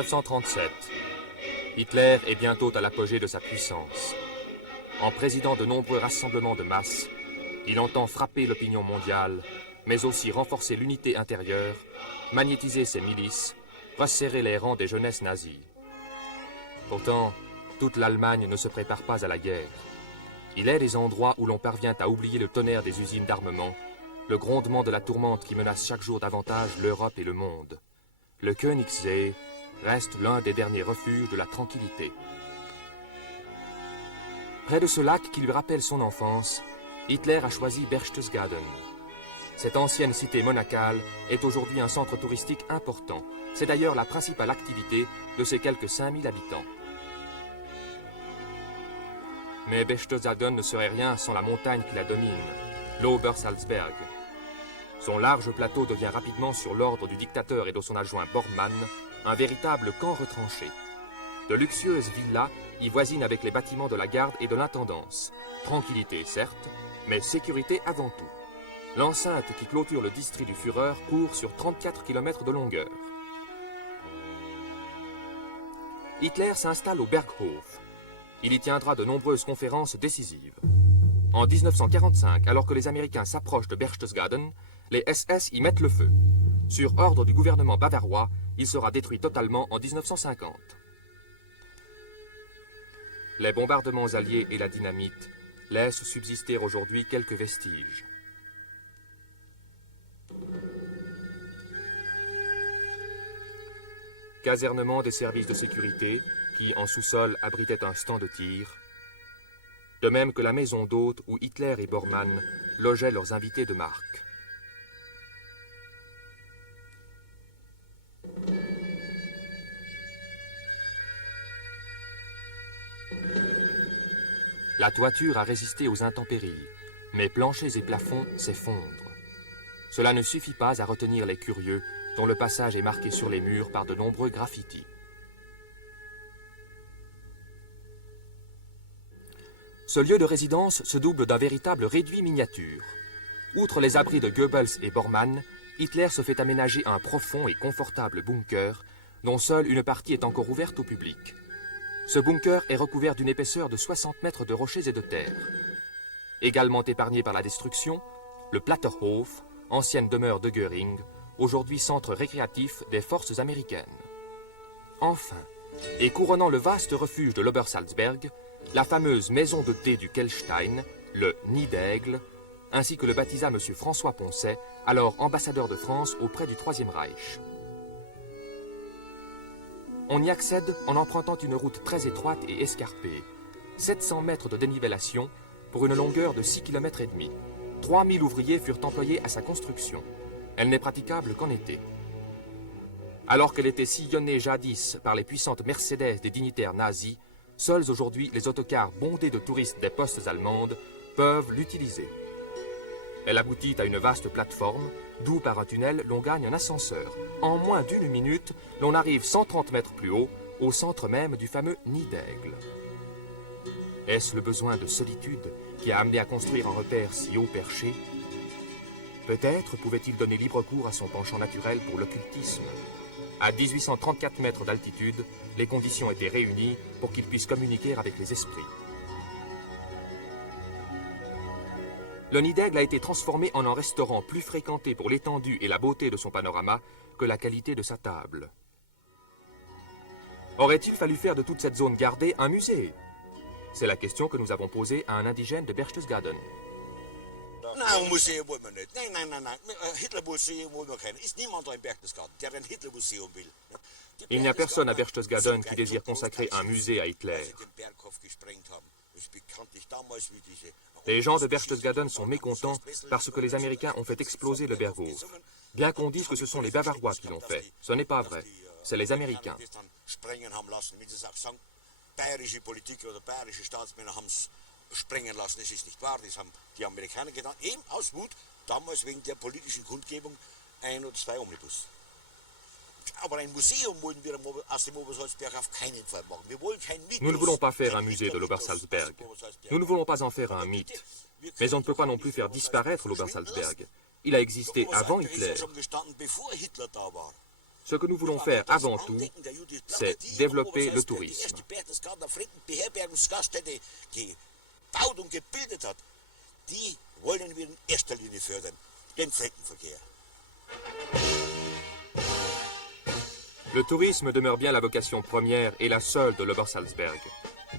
1937. Hitler est bientôt à l'apogée de sa puissance. En présidant de nombreux rassemblements de masse, il entend frapper l'opinion mondiale, mais aussi renforcer l'unité intérieure, magnétiser ses milices, resserrer les rangs des jeunesses nazies. Pourtant, toute l'Allemagne ne se prépare pas à la guerre. Il est des endroits où l'on parvient à oublier le tonnerre des usines d'armement, le grondement de la tourmente qui menace chaque jour davantage l'Europe et le monde. Le Königssee reste l'un des derniers refuges de la tranquillité. Près de ce lac qui lui rappelle son enfance, Hitler a choisi Berchtesgaden. Cette ancienne cité monacale est aujourd'hui un centre touristique important. C'est d'ailleurs la principale activité de ses quelques 5000 habitants. Mais Berchtesgaden ne serait rien sans la montagne qui la domine, l'Obersalzberg. Son large plateau devient rapidement, sur l'ordre du dictateur et de son adjoint Bormann, un véritable camp retranché. De luxueuses villas y voisinent avec les bâtiments de la garde et de l'intendance. Tranquillité, certes, mais sécurité avant tout. L'enceinte qui clôture le district du Führer court sur 34 km de longueur. Hitler s'installe au Berghof. Il y tiendra de nombreuses conférences décisives. En 1945, alors que les Américains s'approchent de Berchtesgaden, les SS y mettent le feu. Sur ordre du gouvernement bavarois, il sera détruit totalement en 1950. Les bombardements alliés et la dynamite laissent subsister aujourd'hui quelques vestiges. Casernement des services de sécurité qui, en sous-sol, abritaient un stand de tir, de même que la maison d'hôtes où Hitler et Bormann logeaient leurs invités de marque. La toiture a résisté aux intempéries, mais planchers et plafonds s'effondrent. Cela ne suffit pas à retenir les curieux, dont le passage est marqué sur les murs par de nombreux graffitis. Ce lieu de résidence se double d'un véritable réduit miniature. Outre les abris de Goebbels et Bormann, Hitler se fait aménager un profond et confortable bunker, dont seule une partie est encore ouverte au public. Ce bunker est recouvert d'une épaisseur de 60 mètres de rochers et de terre. Également épargné par la destruction, le Platterhof, ancienne demeure de Göring, aujourd'hui centre récréatif des forces américaines. Enfin, et couronnant le vaste refuge de l'Obersalzberg, la fameuse maison de thé du Kelstein, le Nid d'Aigle, ainsi que le baptisa M. François Poncet, alors ambassadeur de France auprès du Troisième Reich. On y accède en empruntant une route très étroite et escarpée, 700 mètres de dénivellation pour une longueur de 6,5 km. 3000 ouvriers furent employés à sa construction. Elle n'est praticable qu'en été. Alors qu'elle était sillonnée jadis par les puissantes Mercedes des dignitaires nazis, seuls aujourd'hui les autocars bondés de touristes des postes allemandes peuvent l'utiliser. Elle aboutit à une vaste plateforme, d'où par un tunnel l'on gagne un ascenseur. En moins d'1 minute, l'on arrive 130 mètres plus haut, au centre même du fameux Nid d'Aigle. Est-ce le besoin de solitude qui a amené à construire un repère si haut perché? Peut-être pouvait-il donner libre cours à son penchant naturel pour l'occultisme. À 1834 mètres d'altitude, les conditions étaient réunies pour qu'il puisse communiquer avec les esprits. Le Nid d'Aigle a été transformé en un restaurant plus fréquenté pour l'étendue et la beauté de son panorama que la qualité de sa table. Aurait-il fallu faire de toute cette zone gardée un musée? C'est la question que nous avons posée à un indigène de Berchtesgaden. Nou, een museum wordt men niet. Nee. Hitlermuseum wordt men geen. Er is niemand in Berchtesgaden die een Hitlermuseum wil. Il n'y a personne à Berchtesgaden qui désire consacrer un musée à Hitler. Les gens de Berchtesgaden sont mécontents parce que les Américains ont fait exploser le Berghof. Bien qu'on dise que ce sont les Bavarois qui l'ont fait, ce n'est pas vrai. C'est les Américains. Bayerische Politiker oder bayerische Staatsmänner haben es sprengen lassen. Das ist nicht wahr. Das haben die Amerikaner getan. Eben aus Wut, damals wegen der politischen Kundgebung 1 oder 2 Omnibus. Aber ein Museum wollen wir aus dem Obersalzberg auf keinen Fall machen. Wir wollen kein Mythos. Nous ne voulons pas faire un musée de l'Obersalzberg. Nous ne voulons pas en faire un mythe. Mais on ne peut pas non plus faire disparaître l'Obersalzberg. Il a existé avant Hitler. Ce que nous voulons faire avant tout, c'est développer le tourisme. Die wollen wir in erster Linie fördern, den Fremdenverkehr. Le tourisme demeure bien la vocation première et la seule de l'Obersalzberg.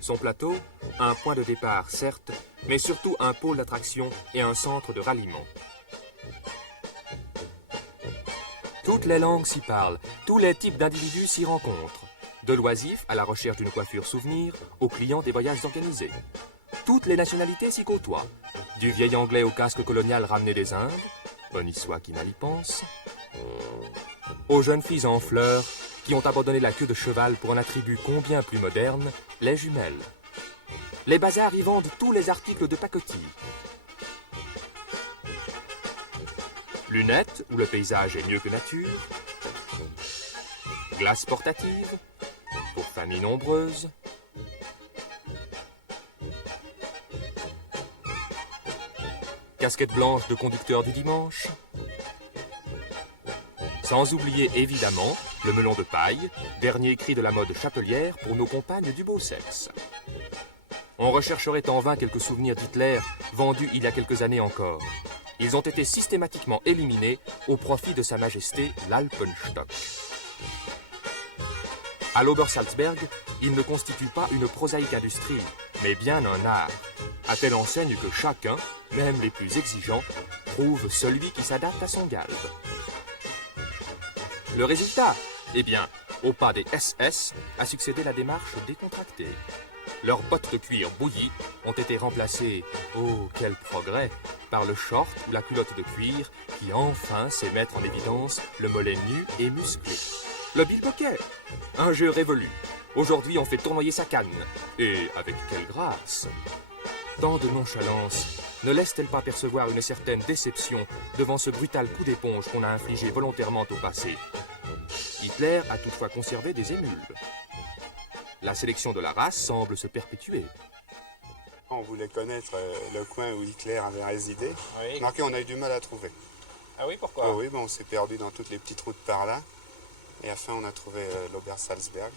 Son plateau, un point de départ certes, mais surtout un pôle d'attraction et un centre de ralliement. Toutes les langues s'y parlent, tous les types d'individus s'y rencontrent. De l'oisif à la recherche d'une coiffure souvenir, aux clients des voyages organisés. Toutes les nationalités s'y côtoient. Du vieil anglais au casque colonial ramené des Indes, on y soit qui mal y pense, aux jeunes filles en fleurs qui ont abandonné la queue de cheval pour un attribut combien plus moderne, les jumelles. Les bazars y vendent tous les articles de pacotille. Lunettes, où le paysage est mieux que nature. Glace portative, pour familles nombreuses. Casquette blanche de conducteur du dimanche. Sans oublier évidemment le melon de paille, dernier cri de la mode chapelière pour nos compagnes du beau sexe. On rechercherait en vain quelques souvenirs d'Hitler vendus il y a quelques années encore. Ils ont été systématiquement éliminés au profit de Sa Majesté l'Alpenstock. À l'Obersalzberg, il ne constitue pas une prosaïque industrie, mais bien un art, à telle enseigne que chacun, même les plus exigeants, trouve celui qui s'adapte à son galbe. Le résultat, eh bien, au pas des SS a succédé la démarche décontractée. Leurs bottes de cuir bouillies ont été remplacées, oh quel progrès, par le short ou la culotte de cuir qui enfin sait mettre en évidence le mollet nu et musclé. Le bilboquet, un jeu révolu. Aujourd'hui on fait tournoyer sa canne. Et avec quelle grâce! Tant de nonchalance ne laisse-t-elle pas percevoir une certaine déception devant ce brutal coup d'éponge qu'on a infligé volontairement au passé? Hitler a toutefois conservé des émules. La sélection de la race semble se perpétuer. On voulait connaître le coin où Hitler avait résidé. Oui. Marqué, on a eu du mal à trouver. Ah oui, pourquoi? Oh oui, on s'est perdu dans toutes les petites routes par là. Et enfin, on a trouvé l'Obersalzberg.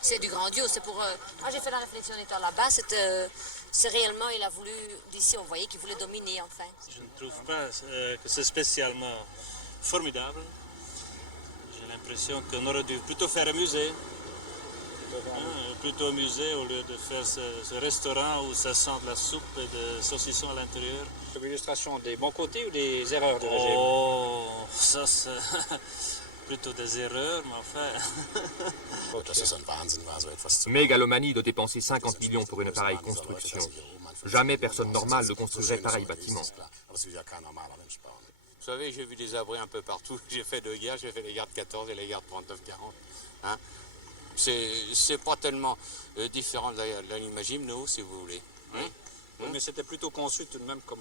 C'est du grandiose. C'est pour. Moi, j'ai fait la réflexion en étant là-bas. C'est réellement, il a voulu. D'ici, on voyait qu'il voulait dominer, enfin. Je ne trouve pas que c'est spécialement formidable. J'ai l'impression qu'on aurait dû plutôt faire un musée. Plutôt un musée au lieu de faire ce restaurant où ça sent de la soupe et de saucisson à l'intérieur. Comme illustration des bons côtés ou des erreurs du régime? Oh, ça c'est plutôt des erreurs, mais enfin... Mégalomanie de dépenser 50 millions pour une pareille construction. Jamais personne normal ne construirait pareil bâtiment. Vous savez, j'ai vu des abris un peu partout. J'ai fait deux guerres, j'ai fait les guerres de 14 et les guerres de 39-40. Hein? C'est pas tellement différent de l'anima gymno, si vous voulez. Hein? Mais c'était plutôt conçu tout de même comme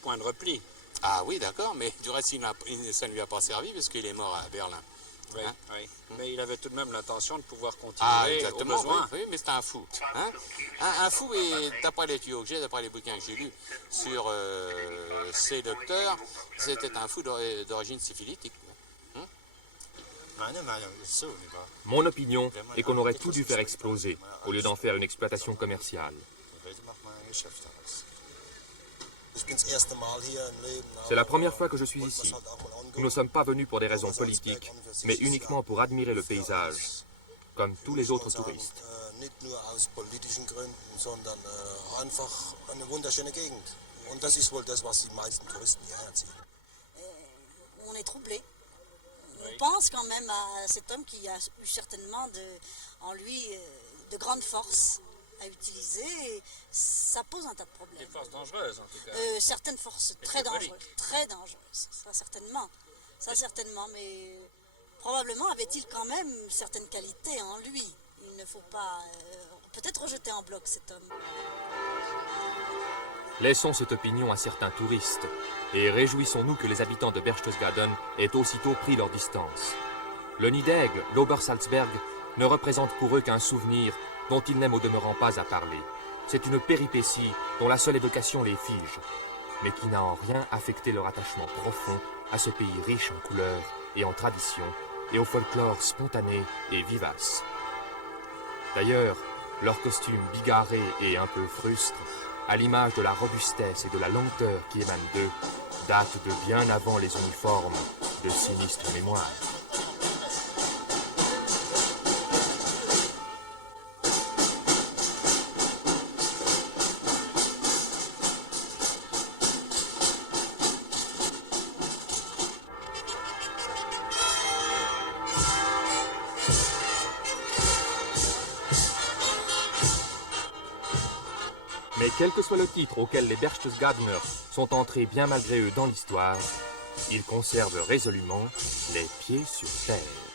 point de repli. Ah oui, d'accord, mais du reste, ça ne lui a pas servi parce qu'il est mort à Berlin. Oui, Hein? oui. Mais il avait tout de même l'intention de pouvoir continuer Ah, au exactement, besoin. oui, mais c'était un fou. Hein? Un fou, et d'après les tuyaux que j'ai, d'après les bouquins que j'ai lus sur ces docteurs, c'était un fou d'origine syphilitique. Mon opinion est qu'on aurait tout dû faire exploser, au lieu d'en faire une exploitation commerciale. C'est la première fois que je suis ici. Nous ne sommes pas venus pour des raisons politiques, mais uniquement pour admirer le paysage, comme tous les autres touristes. On est troublé. On pense quand même à cet homme qui a eu certainement en lui de grandes forces à utiliser. Et ça pose un tas de problèmes. Des forces dangereuses, en tout cas. Certaines forces très dangereuses, ça certainement, mais probablement avait-il quand même certaines qualités en lui. Il ne faut pas peut-être rejeter en bloc cet homme. Laissons cette opinion à certains touristes et réjouissons-nous que les habitants de Berchtesgaden aient aussitôt pris leur distance. Le nid d'aigle, l'Obersalzberg, ne représente pour eux qu'un souvenir dont ils n'aiment au demeurant pas à parler. C'est une péripétie dont la seule évocation les fige, mais qui n'a en rien affecté leur attachement profond à ce pays riche en couleurs et en traditions et au folklore spontané et vivace. D'ailleurs, leurs costumes bigarrés et un peu frustres, à l'image de la robustesse et de la lenteur qui émanent d'eux, datent de bien avant les uniformes de sinistre mémoire. Mais quel que soit le titre auquel les Berchtesgadener sont entrés bien malgré eux dans l'histoire, ils conservent résolument les pieds sur terre.